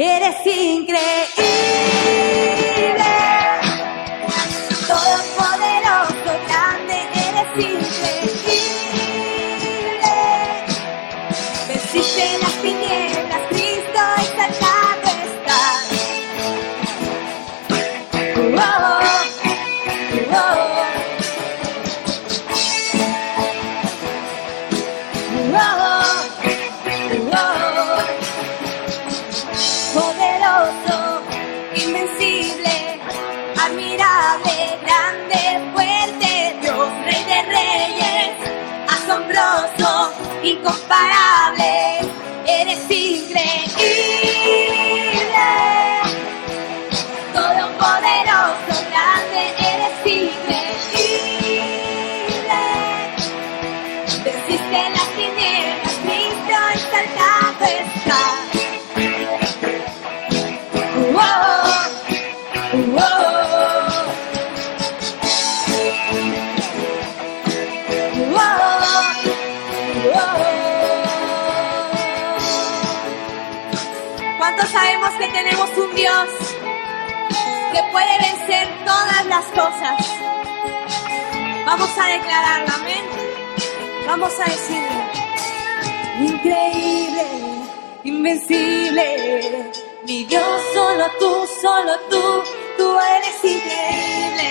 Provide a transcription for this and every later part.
Eres increíble, todopoderoso, grande, eres increíble. Venciste las tinieblas, Cristo exaltado estás. Oh, oh, poderoso, invencible, admirable, grande, fuerte, Dios, Rey de Reyes, asombroso, incomparable, eres increíble, todopoderoso, grande, eres increíble, venciste las tinieblas, Cristo exaltado está. ¿Cuántos sabemos que tenemos un Dios que puede vencer todas las cosas? Vamos a declararlo, amén. Vamos a decirlo. Increíble, invencible, mi Dios, solo tú, tú eres increíble,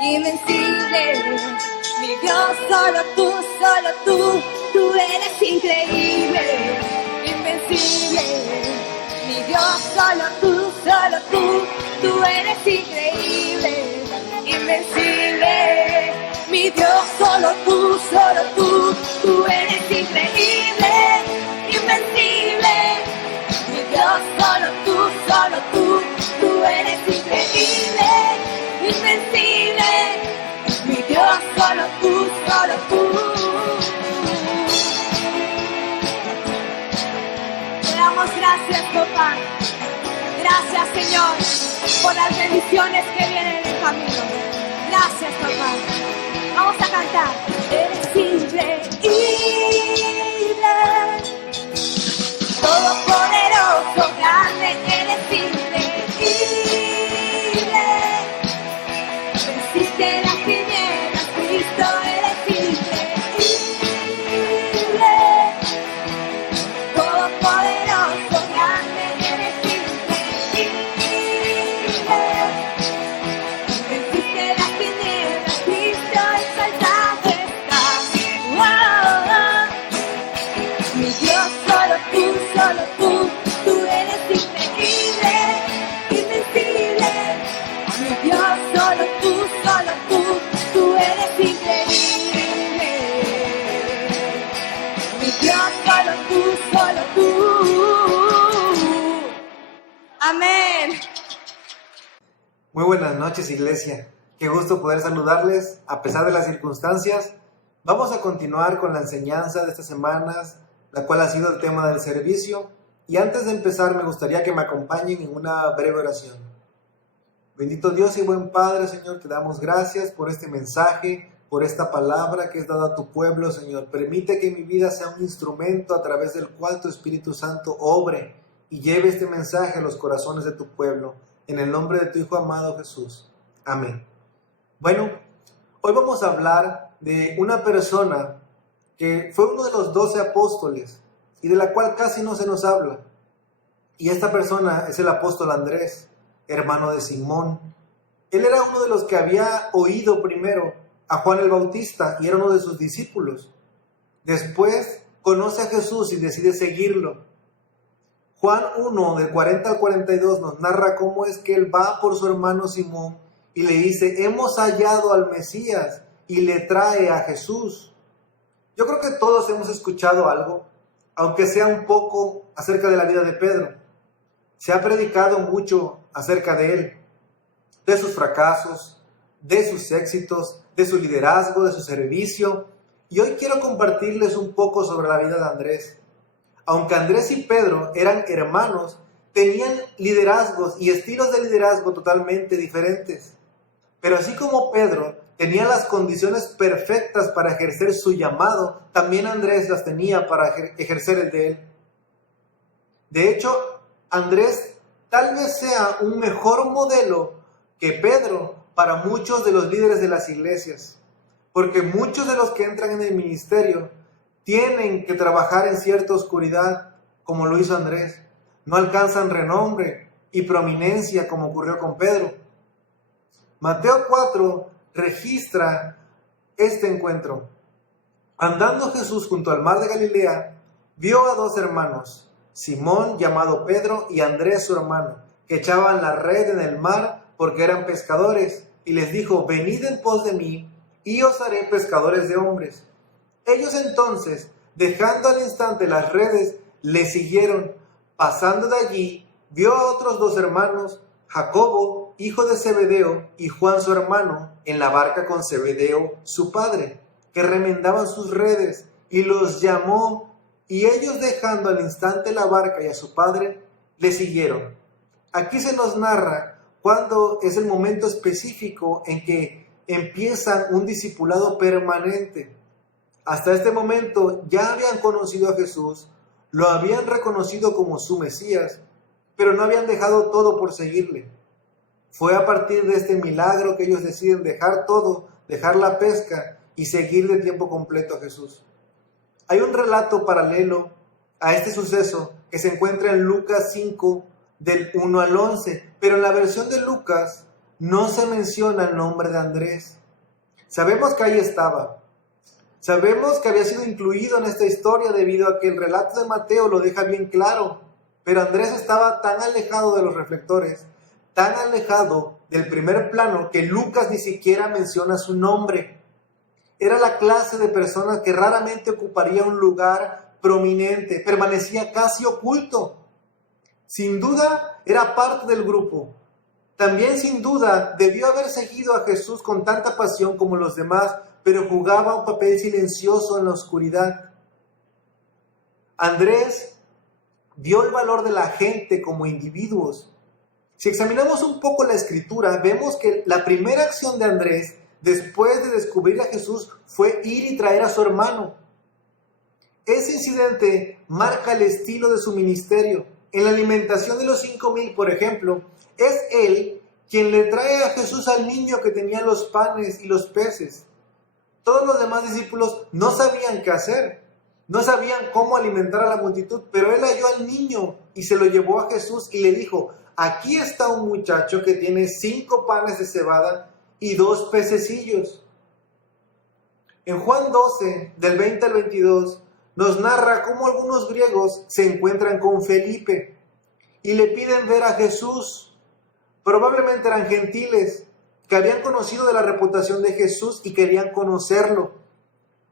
invencible, mi Dios, solo tú, tú eres increíble, invencible, mi Dios, solo tú, tú eres increíble, invencible, mi Dios, solo tú, tú eres increíble, invencible, mi Dios, solo tú, tú eres increíble, invencible, mi Dios, solo tú. Te damos gracias, papá. Gracias, Señor, por las bendiciones que vienen en el camino. Gracias, papá. Vamos a cantar. Eres increíble, todopoderoso, grande, eres increíble. Venciste las tinieblas, Cristo, eres increíble. Todopoderoso, grande, eres increíble. Venciste las tinieblas, Cristo exaltado estás. Wow. Mi Dios, solo tú eres increíble, invencible. Mi Dios, solo tú eres increíble. Mi Dios, solo tú. Amén. Muy buenas noches, iglesia. Qué gusto poder saludarles a pesar de las circunstancias. Vamos a continuar con la enseñanza de estas semanas, la cual ha sido el tema del servicio. Y antes de empezar, me gustaría que me acompañen en una breve oración. Bendito Dios y buen Padre, Señor, te damos gracias por este mensaje, por esta palabra que es dada a tu pueblo, Señor. Permite que mi vida sea un instrumento a través del cual tu Espíritu Santo obre y lleve este mensaje a los corazones de tu pueblo. En el nombre de tu Hijo amado Jesús. Amén. Bueno, hoy vamos a hablar de una persona que fue uno de los 12 apóstoles y de la cual casi no se nos habla. Y esta persona es el apóstol Andrés, hermano de Simón. Él era uno de los que había oído primero a Juan el Bautista y era uno de sus discípulos. Después conoce a Jesús y decide seguirlo. Juan 1, del 40 al 42, nos narra cómo es que él va por su hermano Simón y le dice: hemos hallado al Mesías, y le trae a Jesús. Yo creo que todos hemos escuchado algo, aunque sea un poco, acerca de la vida de Pedro. Se ha predicado mucho acerca de él, de sus fracasos, de sus éxitos, de su liderazgo, de su servicio. Y hoy quiero compartirles un poco sobre la vida de Andrés. Aunque Andrés y Pedro eran hermanos, tenían liderazgos y estilos de liderazgo totalmente diferentes. Pero así como Pedro tenía las condiciones perfectas para ejercer su llamado, también Andrés las tenía para ejercer el de él. De hecho, Andrés tal vez sea un mejor modelo que Pedro para muchos de los líderes de las iglesias, porque muchos de los que entran en el ministerio tienen que trabajar en cierta oscuridad, como lo hizo Andrés. No alcanzan renombre y prominencia como ocurrió con Pedro. Mateo 4 registra este encuentro. Andando Jesús junto al mar de Galilea, vio a dos hermanos, Simón llamado Pedro y Andrés su hermano, que echaban la red en el mar porque eran pescadores, y les dijo: venid en pos de mí, y os haré pescadores de hombres. Ellos entonces, dejando al instante las redes, le siguieron. Pasando de allí, vio a otros dos hermanos, Jacobo, hijo de Zebedeo, y Juan su hermano, en la barca con Zebedeo su padre, que remendaban sus redes, y los llamó, y ellos, dejando al instante la barca y a su padre, le siguieron. Aquí se nos narra cuándo es el momento específico en que empiezan un discipulado permanente. Hasta este momento ya habían conocido a Jesús, lo habían reconocido como su Mesías, pero no habían dejado todo por seguirle. Fue a partir de este milagro que ellos deciden dejar todo, dejar la pesca y seguir de tiempo completo a Jesús. Hay un relato paralelo a este suceso que se encuentra en Lucas 5, del 1 al 11, pero en la versión de Lucas no se menciona el nombre de Andrés. Sabemos que ahí estaba. Sabemos que había sido incluido en esta historia debido a que el relato de Mateo lo deja bien claro, pero Andrés estaba tan alejado de los reflectores, tan alejado del primer plano, que Lucas ni siquiera menciona su nombre. Era la clase de personas que raramente ocuparía un lugar prominente, permanecía casi oculto. Sin duda era parte del grupo. También sin duda debió haber seguido a Jesús con tanta pasión como los demás, pero jugaba un papel silencioso en la oscuridad. Andrés vio el valor de la gente como individuos. Si examinamos un poco la escritura, vemos que la primera acción de Andrés, después de descubrir a Jesús, fue ir y traer a su hermano. Ese incidente marca el estilo de su ministerio. En la alimentación de los 5,000, por ejemplo, es él quien le trae a Jesús al niño que tenía los panes y los peces. Todos los demás discípulos no sabían qué hacer, no sabían cómo alimentar a la multitud, pero él halló al niño y se lo llevó a Jesús y le dijo: aquí está un muchacho que tiene 5 panes de cebada y 2 pececillos. En Juan 12, del 20 al 22, nos narra cómo algunos griegos se encuentran con Felipe y le piden ver a Jesús. Probablemente eran gentiles que habían conocido de la reputación de Jesús y querían conocerlo.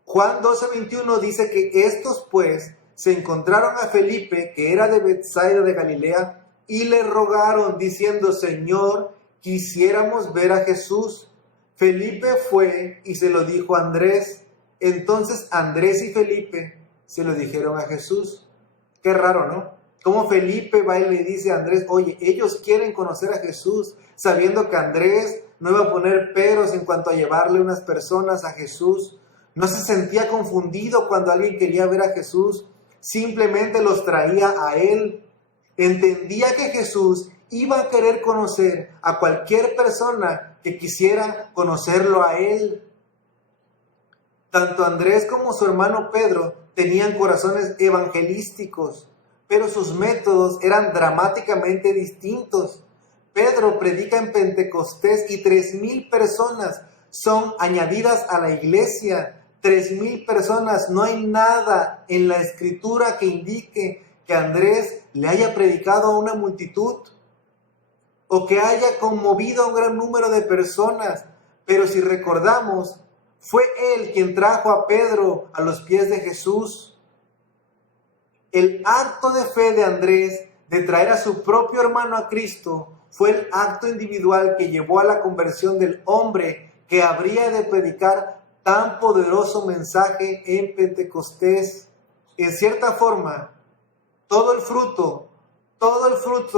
Juan 12:21 dice que estos pues se encontraron a Felipe, que era de Betsaida de Galilea, y le rogaron diciendo: Señor, quisiéramos ver a Jesús. Felipe fue y se lo dijo a Andrés. Entonces Andrés y Felipe se lo dijeron a Jesús. Qué raro, ¿no? Como Felipe va y le dice a Andrés: oye, ellos quieren conocer a Jesús, sabiendo que Andrés no iba a poner peros en cuanto a llevarle unas personas a Jesús. No se sentía confundido cuando alguien quería ver a Jesús, simplemente los traía a él. Entendía que Jesús iba a querer conocer a cualquier persona que quisiera conocerlo a él. Tanto Andrés como su hermano Pedro tenían corazones evangelísticos, pero sus métodos eran dramáticamente distintos. Pedro predica en Pentecostés y 3,000 personas son añadidas a la iglesia. 3,000 personas. No hay nada en la escritura que indique que Andrés le haya predicado a una multitud o que haya conmovido a un gran número de personas. Pero si recordamos, fue él quien trajo a Pedro a los pies de Jesús. El acto de fe de Andrés de traer a su propio hermano a Cristo fue el acto individual que llevó a la conversión del hombre que habría de predicar tan poderoso mensaje en Pentecostés. En cierta forma, todo el fruto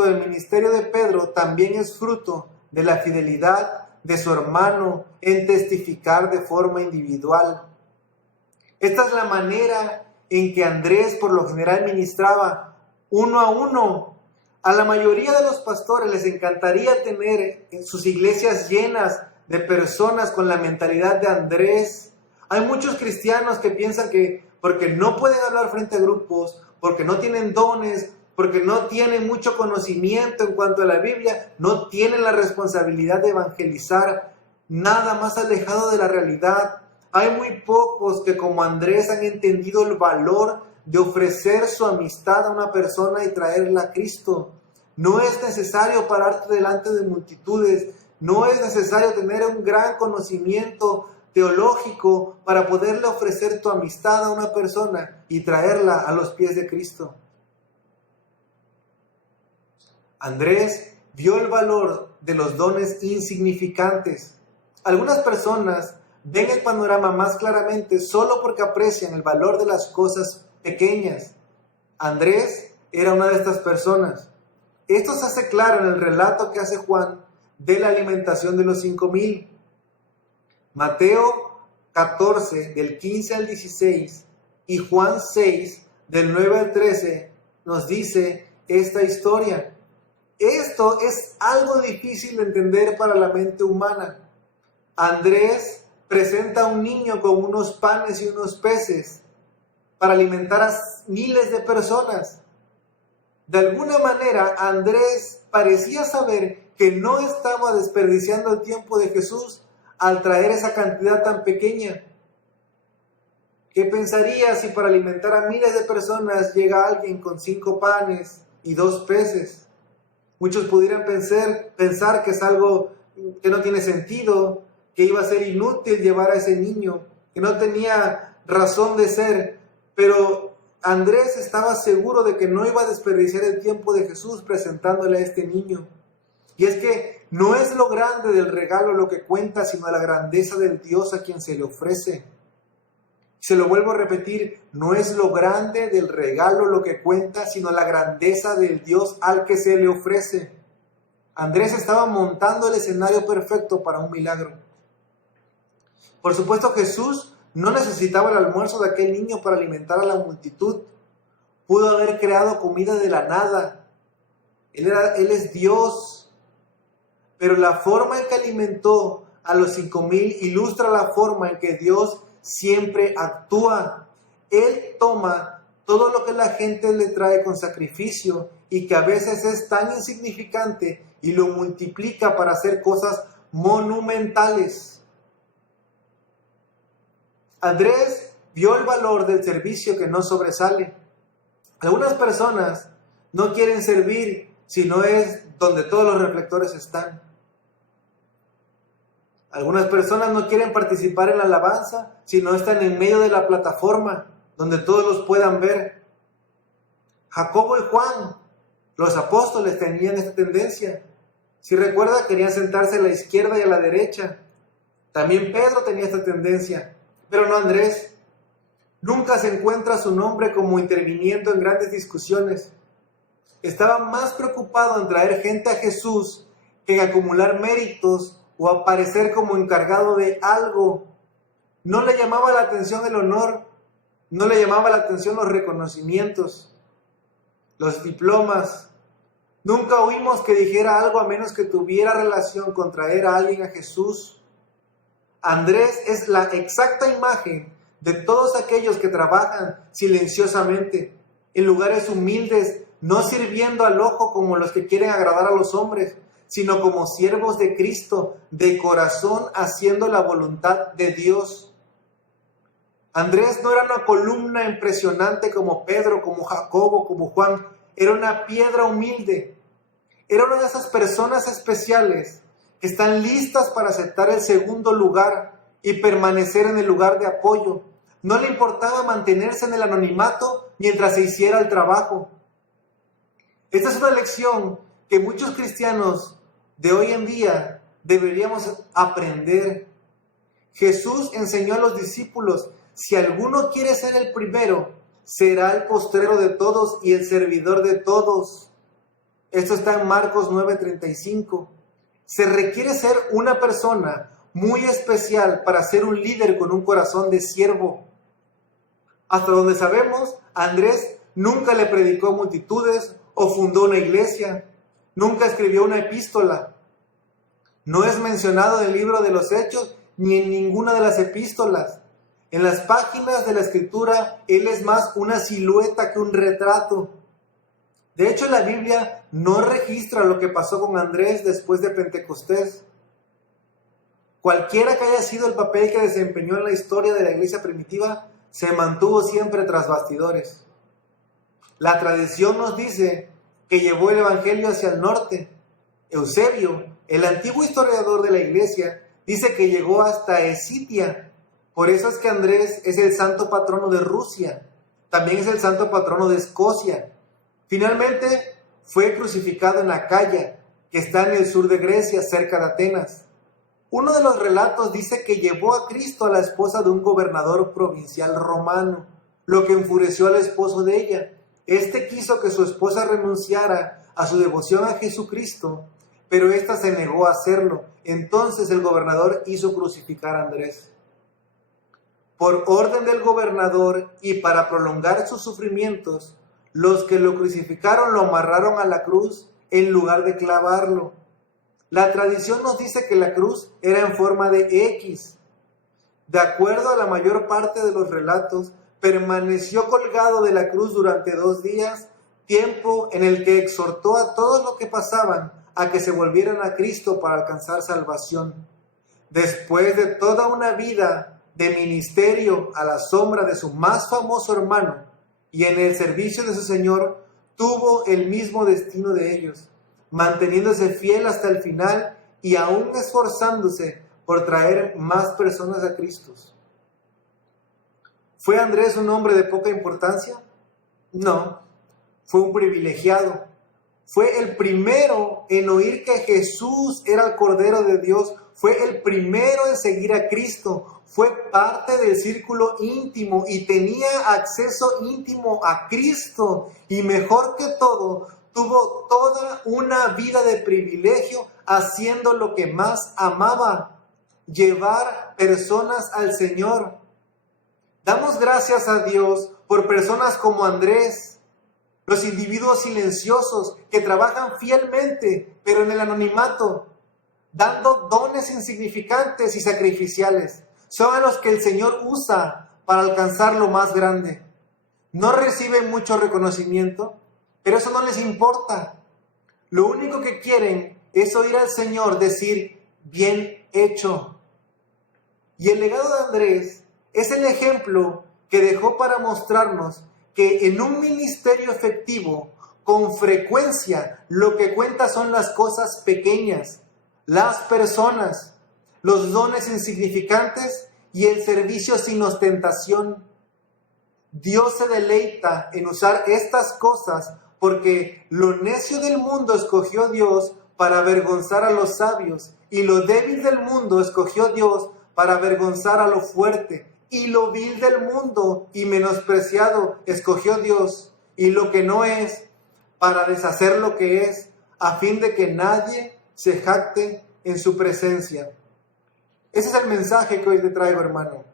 del ministerio de Pedro también es fruto de la fidelidad de su hermano en testificar de forma individual. Esta es la manera en que Andrés por lo general ministraba uno a uno. A la mayoría de los pastores les encantaría tener sus iglesias llenas de personas con la mentalidad de Andrés. Hay muchos cristianos que piensan que porque no pueden hablar frente a grupos, porque no tienen dones, porque no tienen mucho conocimiento en cuanto a la Biblia, no tienen la responsabilidad de evangelizar. Nada más alejado de la realidad. Hay muy pocos que como Andrés han entendido el valor de ofrecer su amistad a una persona y traerla a Cristo. No es necesario pararte delante de multitudes, no es necesario tener un gran conocimiento teológico para poderle ofrecer tu amistad a una persona y traerla a los pies de Cristo. Andrés vio el valor de los dones insignificantes. Algunas personas ven el panorama más claramente solo porque aprecian el valor de las cosas pequeñas. Andrés era una de estas personas. Esto se hace claro en el relato que hace Juan de la alimentación de los 5,000. Mateo 14, del 15 al 16, y Juan 6, del 9 al 13, nos dice esta historia. Esto es algo difícil de entender para la mente humana. Andrés presenta a un niño con unos panes y unos peces para alimentar a miles de personas. De alguna manera, Andrés parecía saber que no estaba desperdiciando el tiempo de Jesús al traer esa cantidad tan pequeña. ¿Qué pensaría si para alimentar a miles de personas llega alguien con 5 panes y 2 peces? Muchos pudieran pensar que es algo que no tiene sentido, que iba a ser inútil llevar a ese niño, que no tenía razón de ser, pero Andrés estaba seguro de que no iba a desperdiciar el tiempo de Jesús presentándole a este niño. Y es que no es lo grande del regalo lo que cuenta, sino la grandeza del Dios a quien se le ofrece. Se lo vuelvo a repetir, no es lo grande del regalo lo que cuenta, sino la grandeza del Dios al que se le ofrece. Andrés estaba montando el escenario perfecto para un milagro. Por supuesto, Jesús no necesitaba el almuerzo de aquel niño para alimentar a la multitud. Pudo haber creado comida de la nada. Él es Dios. Pero la forma en que alimentó a los 5,000 ilustra la forma en que Dios siempre actúa. Él toma todo lo que la gente le trae con sacrificio y que a veces es tan insignificante y lo multiplica para hacer cosas monumentales. Andrés vio el valor del servicio que no sobresale. Algunas personas no quieren servir si no es donde todos los reflectores están. Algunas personas no quieren participar en la alabanza si no están en medio de la plataforma donde todos los puedan ver. Jacobo y Juan, los apóstoles, tenían esta tendencia. Si recuerda, querían sentarse a la izquierda y a la derecha. También Pedro tenía esta tendencia, pero no Andrés. Nunca se encuentra su nombre como interviniendo en grandes discusiones. Estaba más preocupado en traer gente a Jesús que en acumular méritos o aparecer como encargado de algo. No le llamaba la atención el honor, no le llamaba la atención los reconocimientos, los diplomas. Nunca oímos que dijera algo a menos que tuviera relación con traer a alguien a Jesús. Andrés es la exacta imagen de todos aquellos que trabajan silenciosamente, en lugares humildes, no sirviendo al ojo como los que quieren agradar a los hombres, sino como siervos de Cristo, de corazón haciendo la voluntad de Dios. Andrés no era una columna impresionante como Pedro, como Jacobo, como Juan. Era una piedra humilde. Era una de esas personas especiales que están listas para aceptar el segundo lugar y permanecer en el lugar de apoyo. No le importaba mantenerse en el anonimato mientras se hiciera el trabajo. Esta es una lección que muchos cristianos de hoy en día deberíamos aprender. Jesús enseñó a los discípulos: si alguno quiere ser el primero, será el postrero de todos y el servidor de todos. Esto está en Marcos 9:35. Se requiere ser una persona muy especial para ser un líder con un corazón de siervo. Hasta donde sabemos, Andrés nunca le predicó a multitudes o fundó una iglesia. Nunca escribió una epístola. No es mencionado en el libro de los Hechos ni en ninguna de las epístolas. En las páginas de la Escritura, él es más una silueta que un retrato. De hecho, la Biblia no registra lo que pasó con Andrés después de Pentecostés. Cualquiera que haya sido el papel que desempeñó en la historia de la iglesia primitiva, se mantuvo siempre tras bastidores. La tradición nos dice que llevó el evangelio hacia el norte. Eusebio, el antiguo historiador de la iglesia, dice que llegó hasta Escitia. Por eso es que Andrés es el santo patrono de Rusia. También es el santo patrono de Escocia. Finalmente fue crucificado en Acaya, que está en el sur de Grecia, cerca de Atenas. Uno de los relatos dice que llevó a Cristo a la esposa de un gobernador provincial romano, lo que enfureció al esposo de ella. Este quiso que su esposa renunciara a su devoción a Jesucristo, pero ésta se negó a hacerlo. Entonces el gobernador hizo crucificar a Andrés. Por orden del gobernador y para prolongar sus sufrimientos, los que lo crucificaron lo amarraron a la cruz en lugar de clavarlo. La tradición nos dice que la cruz era en forma de X. De acuerdo a la mayor parte de los relatos, permaneció colgado de la cruz durante 2 días, tiempo en el que exhortó a todos los que pasaban a que se volvieran a Cristo para alcanzar salvación. Después de toda una vida de ministerio a la sombra de su más famoso hermano y en el servicio de su Señor, tuvo el mismo destino de ellos, manteniéndose fiel hasta el final y aún esforzándose por traer más personas a Cristo. ¿Fue Andrés un hombre de poca importancia? No, fue un privilegiado. Fue el primero en oír que Jesús era el Cordero de Dios. Fue el primero en seguir a Cristo. Fue parte del círculo íntimo y tenía acceso íntimo a Cristo. Y mejor que todo, tuvo toda una vida de privilegio haciendo lo que más amaba: llevar personas al Señor. Damos gracias a Dios por personas como Andrés, los individuos silenciosos que trabajan fielmente, pero en el anonimato, dando dones insignificantes y sacrificiales. Son a los que el Señor usa para alcanzar lo más grande. No reciben mucho reconocimiento, pero eso no les importa. Lo único que quieren es oír al Señor decir: bien hecho. Y el legado de Andrés es el ejemplo que dejó para mostrarnos que en un ministerio efectivo, con frecuencia, lo que cuenta son las cosas pequeñas, las personas, los dones insignificantes y el servicio sin ostentación. Dios se deleita en usar estas cosas porque lo necio del mundo escogió Dios para avergonzar a los sabios, y lo débil del mundo escogió Dios para avergonzar a lo fuerte, y lo vil del mundo y menospreciado escogió Dios, y lo que no es, para deshacer lo que es, a fin de que nadie se jacte en su presencia. Ese es el mensaje que hoy te traigo, hermano.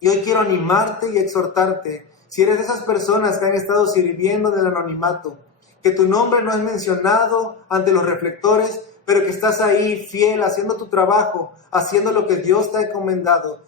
Y hoy quiero animarte y exhortarte, si eres de esas personas que han estado sirviendo del anonimato, que tu nombre no es mencionado ante los reflectores, pero que estás ahí fiel, haciendo tu trabajo, haciendo lo que Dios te ha encomendado.